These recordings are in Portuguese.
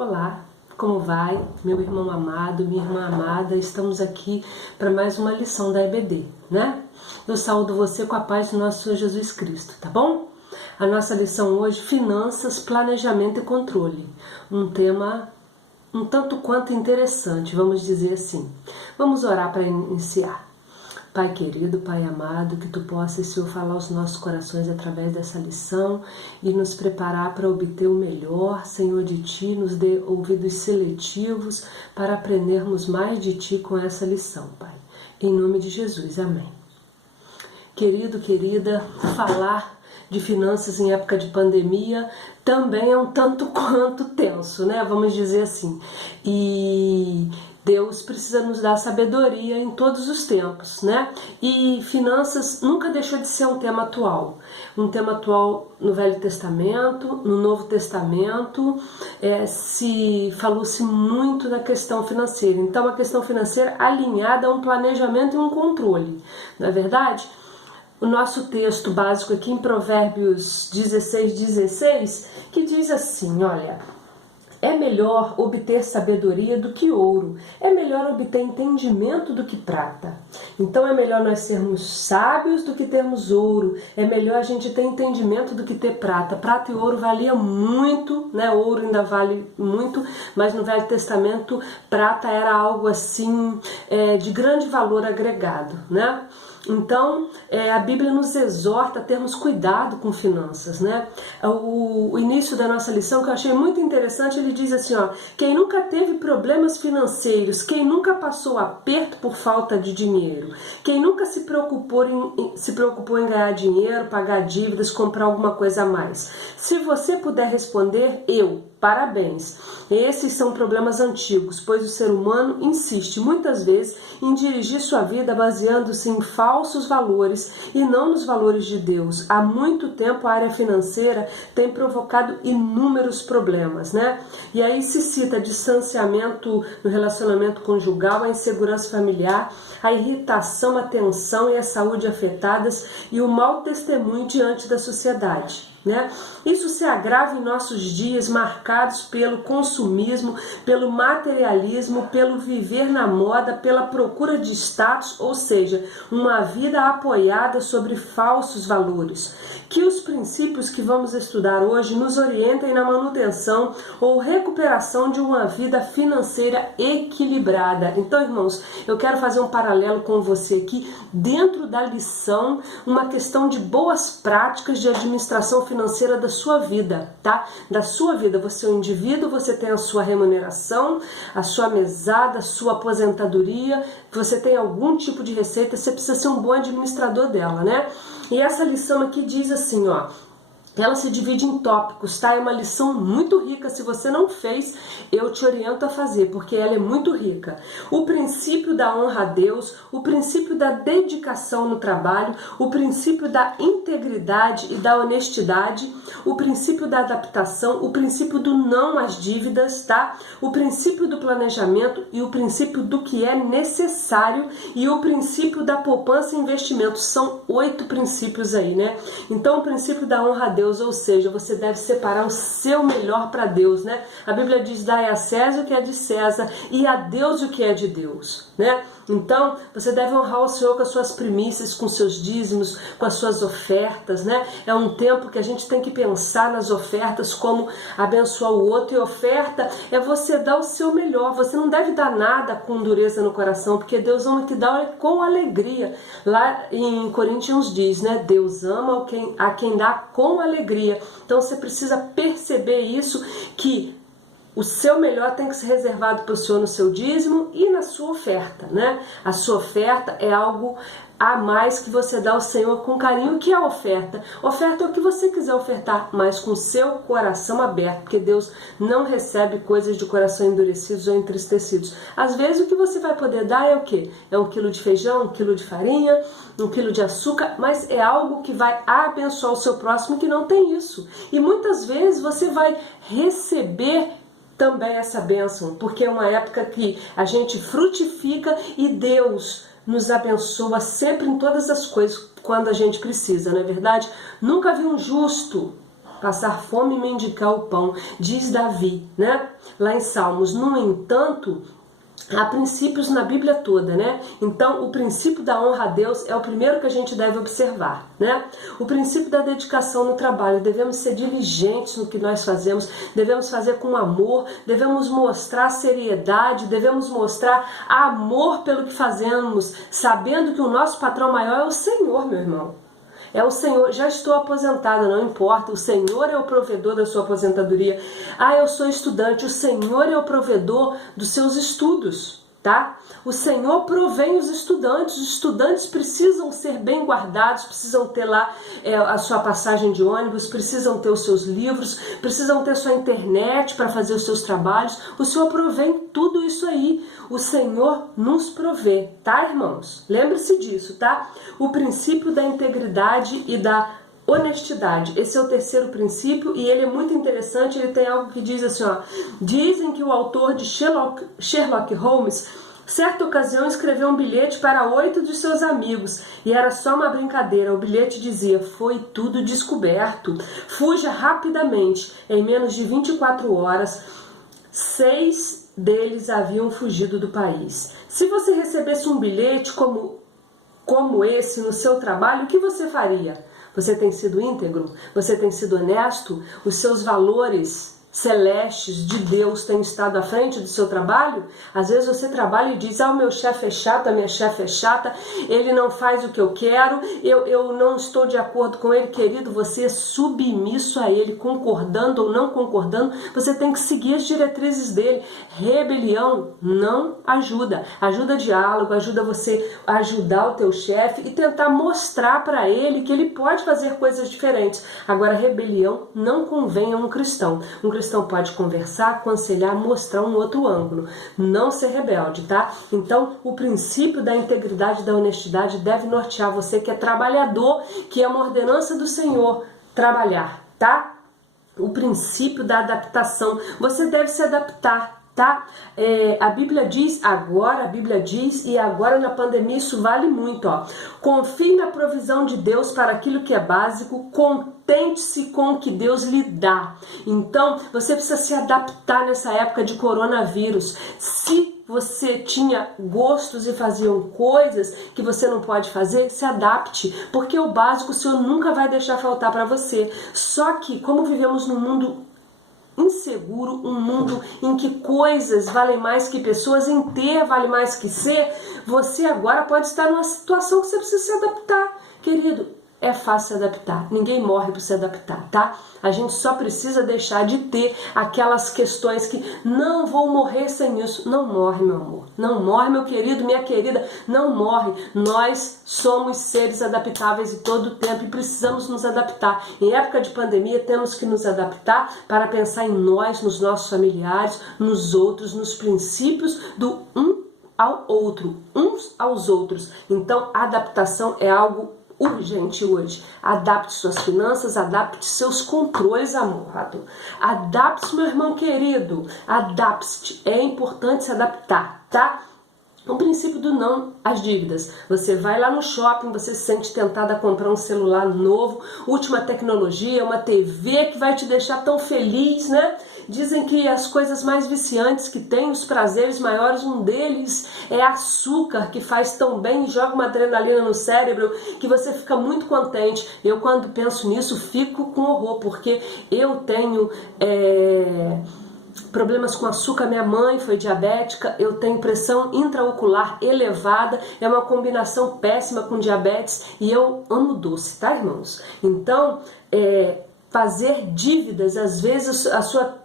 Olá, como vai? Meu irmão amado, minha irmã amada, estamos aqui para mais uma lição da EBD, né? Eu saúdo você com a paz do nosso Senhor Jesus Cristo, tá bom? A nossa lição hoje, finanças, planejamento e controle. Um tema um tanto quanto interessante, vamos dizer assim. Vamos orar para iniciar. Pai querido, Pai amado, que Tu possas, Senhor, falar aos nossos corações através dessa lição e nos preparar para obter o melhor, Senhor, de Ti, nos dê ouvidos seletivos para aprendermos mais de Ti com essa lição, Pai. Em nome de Jesus, amém. Querido, querida, falar de finanças em época de pandemia também é um tanto quanto tenso, né? Vamos dizer assim. E Deus precisa nos dar sabedoria em todos os tempos, né? E finanças nunca deixou de ser um tema atual. Um tema atual no Velho Testamento, no Novo Testamento, falou-se muito da questão financeira. Então, a questão financeira alinhada a um planejamento e um controle. Não é verdade? O nosso texto básico aqui em Provérbios 16, que diz assim, olha: é melhor obter sabedoria do que ouro, é melhor obter entendimento do que prata. Então é melhor nós sermos sábios do que termos ouro, é melhor a gente ter entendimento do que ter prata. Prata e ouro valia muito, né? Ouro ainda vale muito, mas no Velho Testamento prata era algo assim de grande valor agregado, né? Então, a Bíblia nos exorta a termos cuidado com finanças, né? O início da nossa lição, que eu achei muito interessante, ele diz assim, ó: quem nunca teve problemas financeiros, quem nunca passou aperto por falta de dinheiro, quem nunca se preocupou em ganhar dinheiro, pagar dívidas, comprar alguma coisa a mais. Se você puder responder, parabéns. Esses são problemas antigos, pois o ser humano insiste muitas vezes em dirigir sua vida baseando-se em falsos valores e não nos valores de Deus. Há muito tempo a área financeira tem provocado inúmeros problemas, né? E aí se cita distanciamento no relacionamento conjugal, a insegurança familiar, a irritação, a tensão e a saúde afetadas e o mau testemunho diante da sociedade, né? Isso se agrava em nossos dias marcados pelo consumismo, pelo materialismo, pelo viver na moda, pela procura de status, ou seja, uma vida apoiada sobre falsos valores. Que os princípios que vamos estudar hoje nos orientem na manutenção ou recuperação de uma vida financeira equilibrada. Então, irmãos, eu quero fazer um paralelo com você aqui dentro da lição, uma questão de boas práticas de administração financeira da sua vida, tá? Da sua vida. Você é um indivíduo, você tem a sua remuneração, a sua mesada, a sua aposentadoria, você tem algum tipo de receita, você precisa ser um bom administrador dela, né? E essa lição aqui diz assim, ó: ela se divide em tópicos, tá? É uma lição muito rica. Se você não fez, eu te oriento a fazer, porque ela é muito rica. O princípio da honra a Deus, o princípio da dedicação no trabalho, o princípio da integridade e da honestidade, o princípio da adaptação, o princípio do não às dívidas, tá? O princípio do planejamento e o princípio do que é necessário e o princípio da poupança e investimento. São 8 princípios aí, né? Então, o princípio da honra a Deus, ou seja, você deve separar o seu melhor para Deus, né? A Bíblia diz: dai a César o que é de César e a Deus o que é de Deus, né? Então, você deve honrar o Senhor com as suas primícias, com seus dízimos, com as suas ofertas, né? É um tempo que a gente tem que pensar nas ofertas como abençoar o outro, e oferta é você dar o seu melhor. Você não deve dar nada com dureza no coração, porque Deus ama que dá com alegria. Lá em Coríntios diz, né? Deus ama a quem dá com alegria. Então você precisa perceber isso, que o seu melhor tem que ser reservado para o Senhor no seu dízimo e na sua oferta, né? A sua oferta é algo a mais que você dá ao Senhor com carinho. O que é a oferta? Oferta é o que você quiser ofertar, mas com seu coração aberto, porque Deus não recebe coisas de coração endurecidos ou entristecidos. Às vezes o que você vai poder dar é o quê? É 1 quilo de feijão, 1 quilo de farinha, 1 quilo de açúcar, mas é algo que vai abençoar o seu próximo que não tem isso. E muitas vezes você vai receber também essa bênção, porque é uma época que a gente frutifica e Deus nos abençoa sempre em todas as coisas quando a gente precisa, não é verdade? Nunca vi um justo passar fome e mendigar o pão, diz Davi, né? Lá em Salmos. No entanto, há princípios na Bíblia toda, né? Então, o princípio da honra a Deus é o primeiro que a gente deve observar, né? O princípio da dedicação no trabalho. Devemos ser diligentes no que nós fazemos, devemos fazer com amor, devemos mostrar seriedade, devemos mostrar amor pelo que fazemos, sabendo que o nosso patrão maior é o Senhor, meu irmão. É o Senhor. Já estou aposentada, não importa, o Senhor é o provedor da sua aposentadoria. Ah, eu sou estudante, o Senhor é o provedor dos seus estudos, tá? O Senhor provém os estudantes precisam ser bem guardados, precisam ter lá a sua passagem de ônibus, precisam ter os seus livros, precisam ter sua internet para fazer os seus trabalhos. O Senhor provém tudo isso aí. O Senhor nos provê, tá, irmãos? Lembre-se disso, tá? O princípio da integridade e da honestidade. Esse é o terceiro princípio e ele é muito interessante. Ele tem algo que diz assim, ó. Dizem que o autor de Sherlock Holmes, certa ocasião, escreveu um bilhete para 8 de seus amigos e era só uma brincadeira. O bilhete dizia: foi tudo descoberto. Fuja rapidamente. Em menos de 24 horas, 6 deles haviam fugido do país. Se você recebesse um bilhete como esse no seu trabalho, o que você faria? Você tem sido íntegro? Você tem sido honesto? Os seus valores celestes de Deus têm estado à frente do seu trabalho? Às vezes você trabalha e diz: ah, o meu chefe é chato, a minha chefe é chata, ele não faz o que eu quero, eu não estou de acordo com ele. Querido, você é submisso a ele, concordando ou não concordando, você tem que seguir as diretrizes dele. Rebelião não ajuda. Ajuda diálogo, ajuda você a ajudar o teu chefe e tentar mostrar para ele que ele pode fazer coisas diferentes. Agora, rebelião não convém a um cristão. Um cristão pode conversar, aconselhar, mostrar um outro ângulo, não ser rebelde, tá? Então, o princípio da integridade e da honestidade deve nortear você que é trabalhador, que é uma ordenança do Senhor, trabalhar, tá? O princípio da adaptação, você deve se adaptar, tá? A Bíblia diz, e agora na pandemia isso vale muito, ó. Confie na provisão de Deus para aquilo que é básico, contente-se com o que Deus lhe dá. Então, você precisa se adaptar nessa época de coronavírus. Se você tinha gostos e faziam coisas que você não pode fazer, se adapte, porque o básico o Senhor nunca vai deixar faltar para você. Só que, como vivemos num mundo inseguro, um mundo em que coisas valem mais que pessoas, em ter vale mais que ser, você agora pode estar numa situação que você precisa se adaptar. Querido, é fácil se adaptar, ninguém morre por se adaptar, tá? A gente só precisa deixar de ter aquelas questões que não vou morrer sem isso. Não morre, meu amor, não morre, meu querido, minha querida, não morre. Nós somos seres adaptáveis em todo o tempo e precisamos nos adaptar. Em época de pandemia temos que nos adaptar para pensar em nós, nos nossos familiares, nos outros, nos princípios do um ao outro, uns aos outros. Então, a adaptação é algo urgente hoje. Adapte suas finanças, adapte seus controles, amado. Adapte-se, meu irmão querido. Adapte-se. É importante se adaptar, tá? O princípio do não às dívidas. Você vai lá no shopping, você se sente tentada a comprar um celular novo, última tecnologia, uma TV que vai te deixar tão feliz, né? Dizem que as coisas mais viciantes que tem, os prazeres maiores, um deles é açúcar, que faz tão bem e joga uma adrenalina no cérebro que você fica muito contente. Eu, quando penso nisso, fico com horror, porque eu tenho problemas com açúcar, minha mãe foi diabética, eu tenho pressão intraocular elevada, é uma combinação péssima com diabetes e eu amo doce, tá, irmãos? Então, fazer dívidas, às vezes a sua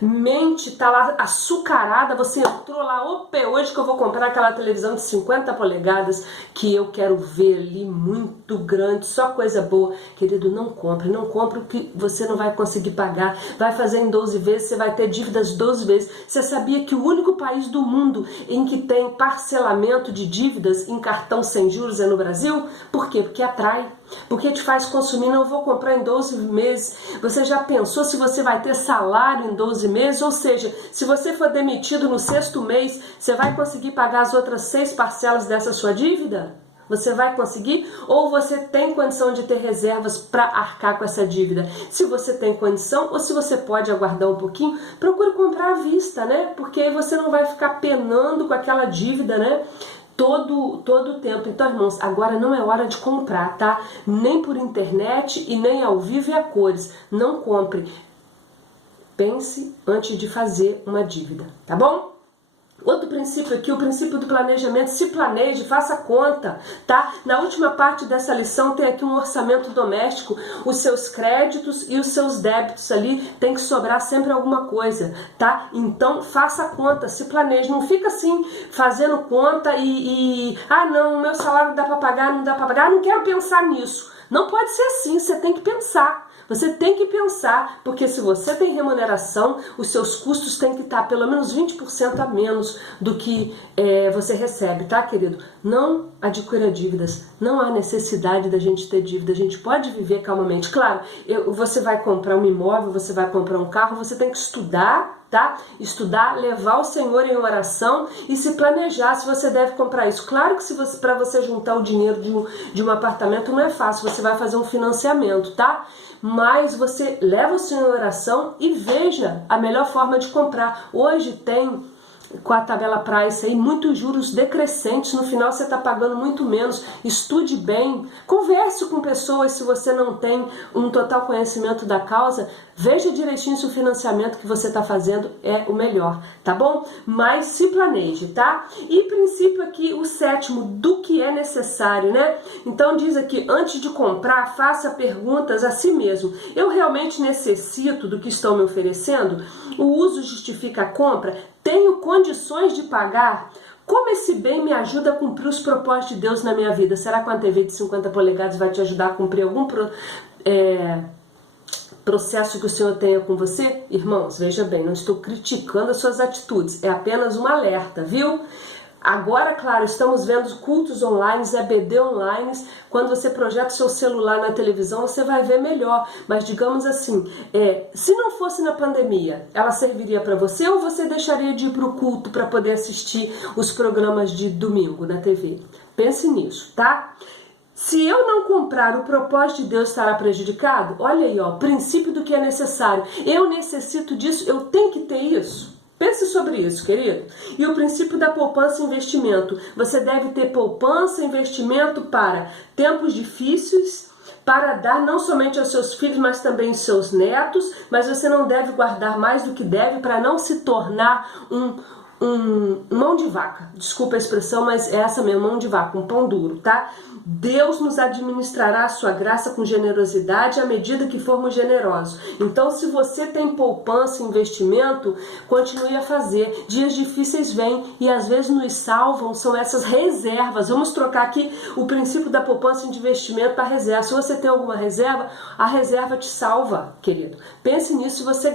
mente tá lá açucarada, você entrou lá, opa, hoje que eu vou comprar aquela televisão de 50 polegadas que eu quero ver ali, muito grande, só coisa boa. Querido, não compre o que você não vai conseguir pagar, vai fazer em 12 vezes, você vai ter dívidas 12 vezes. Você sabia que o único país do mundo em que tem parcelamento de dívidas em cartão sem juros é no Brasil? Por quê? Porque atrai. Porque te faz consumir, não vou comprar em 12 meses. Você já pensou se você vai ter salário em 12 meses? Ou seja, se você for demitido no 6º mês, você vai conseguir pagar as outras 6 parcelas dessa sua dívida? Você vai conseguir? Ou você tem condição de ter reservas para arcar com essa dívida? Se você tem condição, ou se você pode aguardar um pouquinho, procure comprar à vista, né? Porque aí você não vai ficar penando com aquela dívida, né? Todo o tempo. Então, irmãos, agora não é hora de comprar, tá? Nem por internet e nem ao vivo e a cores. Não compre. Pense antes de fazer uma dívida, tá bom? Outro princípio aqui, o princípio do planejamento. Se planeje, faça conta, tá? Na última parte dessa lição tem aqui um orçamento doméstico, os seus créditos e os seus débitos ali, tem que sobrar sempre alguma coisa, tá? Então faça conta, se planeje, não fica assim fazendo conta ah não, meu salário dá para pagar, não dá para pagar, não quero pensar nisso. Não pode ser assim, você tem que pensar. Você tem que pensar, porque se você tem remuneração, os seus custos têm que estar pelo menos 20% a menos do que você recebe, tá, querido? Não adquira dívidas, não há necessidade da gente ter dívida, a gente pode viver calmamente. Claro, você vai comprar um imóvel, você vai comprar um carro, você tem que estudar, tá? Estudar, levar o Senhor em oração e se planejar se você deve comprar isso. Claro que para você juntar o dinheiro de um apartamento não é fácil, você vai fazer um financiamento, tá? Mas você leva o Senhor em oração e veja a melhor forma de comprar. Hoje tem, com a tabela Price aí, muitos juros decrescentes, no final você está pagando muito menos. Estude bem, converse com pessoas se você não tem um total conhecimento da causa, veja direitinho se o financiamento que você está fazendo é o melhor, tá bom? Mas se planeje, tá? E princípio aqui, o sétimo, do que é necessário, né? Então diz aqui, antes de comprar, faça perguntas a si mesmo. Eu realmente necessito do que estão me oferecendo? O uso justifica a compra? Tenho condições de pagar? Como esse bem me ajuda a cumprir os propósitos de Deus na minha vida? Será que uma TV de 50 polegadas vai te ajudar a cumprir algum processo que o Senhor tenha com você? Irmãos, veja bem, não estou criticando as suas atitudes, é apenas um alerta, viu? Agora, claro, estamos vendo cultos online, EBD online. Quando você projeta o seu celular na televisão, você vai ver melhor. Mas digamos assim, se não fosse na pandemia, ela serviria para você ou você deixaria de ir para o culto para poder assistir os programas de domingo na TV? Pense nisso, tá? Se eu não comprar, o propósito de Deus estará prejudicado? Olha aí, ó, princípio do que é necessário. Eu necessito disso, eu tenho que ter isso. Pense sobre isso, querido. E o princípio da poupança e investimento. Você deve ter poupança e investimento para tempos difíceis, para dar não somente aos seus filhos, mas também aos seus netos. Mas você não deve guardar mais do que deve para não se tornar um mão de vaca. Desculpa a expressão, mas é essa mesmo, mão de vaca, um pão duro, tá? Deus nos administrará a sua graça com generosidade à medida que formos generosos. Então, se você tem poupança e investimento, continue a fazer. Dias difíceis vêm e às vezes nos salvam, são essas reservas. Vamos trocar aqui o princípio da poupança e de investimento para reserva. Se você tem alguma reserva, a reserva te salva, querido. Pense nisso, se você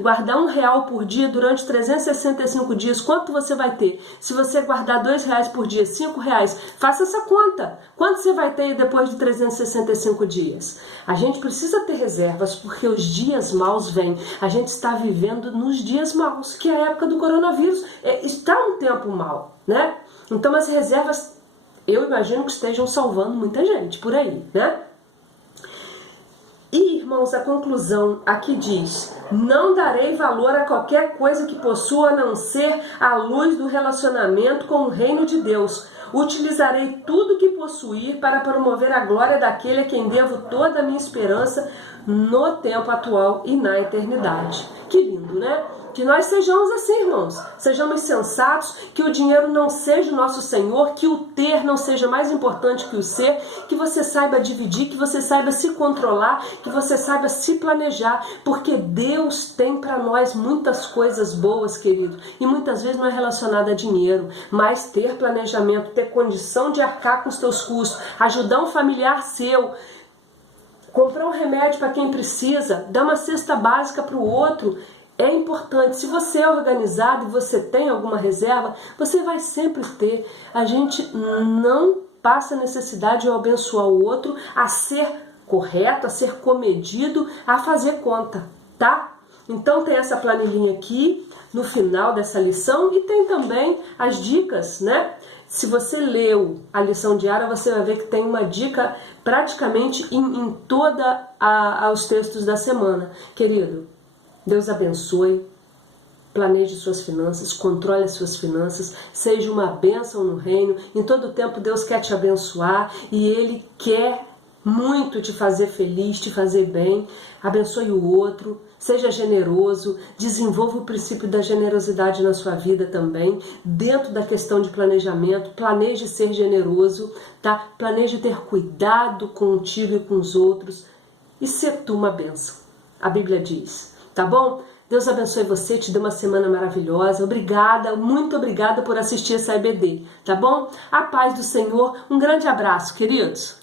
guardar R$1 por dia durante 365 dias, quanto você vai ter? Se você guardar R$2 por dia, R$5, faça essa conta. Quanto você vai ter depois de 365 dias? A gente precisa ter reservas porque os dias maus vêm. A gente está vivendo nos dias maus, que é a época do coronavírus. Está um tempo mau, né? Então as reservas, eu imagino que estejam salvando muita gente por aí, né? E, irmãos, a conclusão aqui diz: não darei valor a qualquer coisa que possua a não ser a luz do relacionamento com o reino de Deus. Utilizarei tudo que possuir para promover a glória daquele a quem devo toda a minha esperança no tempo atual e na eternidade. Que lindo, né? Que nós sejamos assim, irmãos. Sejamos sensatos, que o dinheiro não seja o nosso Senhor, que o ter não seja mais importante que o ser, que você saiba dividir, que você saiba se controlar, que você saiba se planejar, porque Deus tem para nós muitas coisas boas, querido, e muitas vezes não é relacionado a dinheiro, mas ter planejamento, ter condição de arcar com os teus custos, ajudar um familiar seu, comprar um remédio para quem precisa, dar uma cesta básica para o outro, é importante. Se você é organizado e você tem alguma reserva, você vai sempre ter. A gente não passa necessidade de abençoar o outro, a ser correto, a ser comedido, a fazer conta, tá? Então tem essa planilhinha aqui no final dessa lição e tem também as dicas, né? Se você leu a lição diária, você vai ver que tem uma dica praticamente em toda os textos da semana. Querido, Deus abençoe, planeje suas finanças, controle as suas finanças, seja uma bênção no reino. Em todo tempo Deus quer te abençoar e Ele quer muito te fazer feliz, te fazer bem. Abençoe o outro, seja generoso, desenvolva o princípio da generosidade na sua vida também, dentro da questão de planejamento. Planeje ser generoso, tá? Planeje ter cuidado contigo e com os outros e ser tu uma bênção. A Bíblia diz, tá bom? Deus abençoe você, te dê uma semana maravilhosa. Obrigada, muito obrigada por assistir essa EBD, tá bom? A paz do Senhor, um grande abraço, queridos.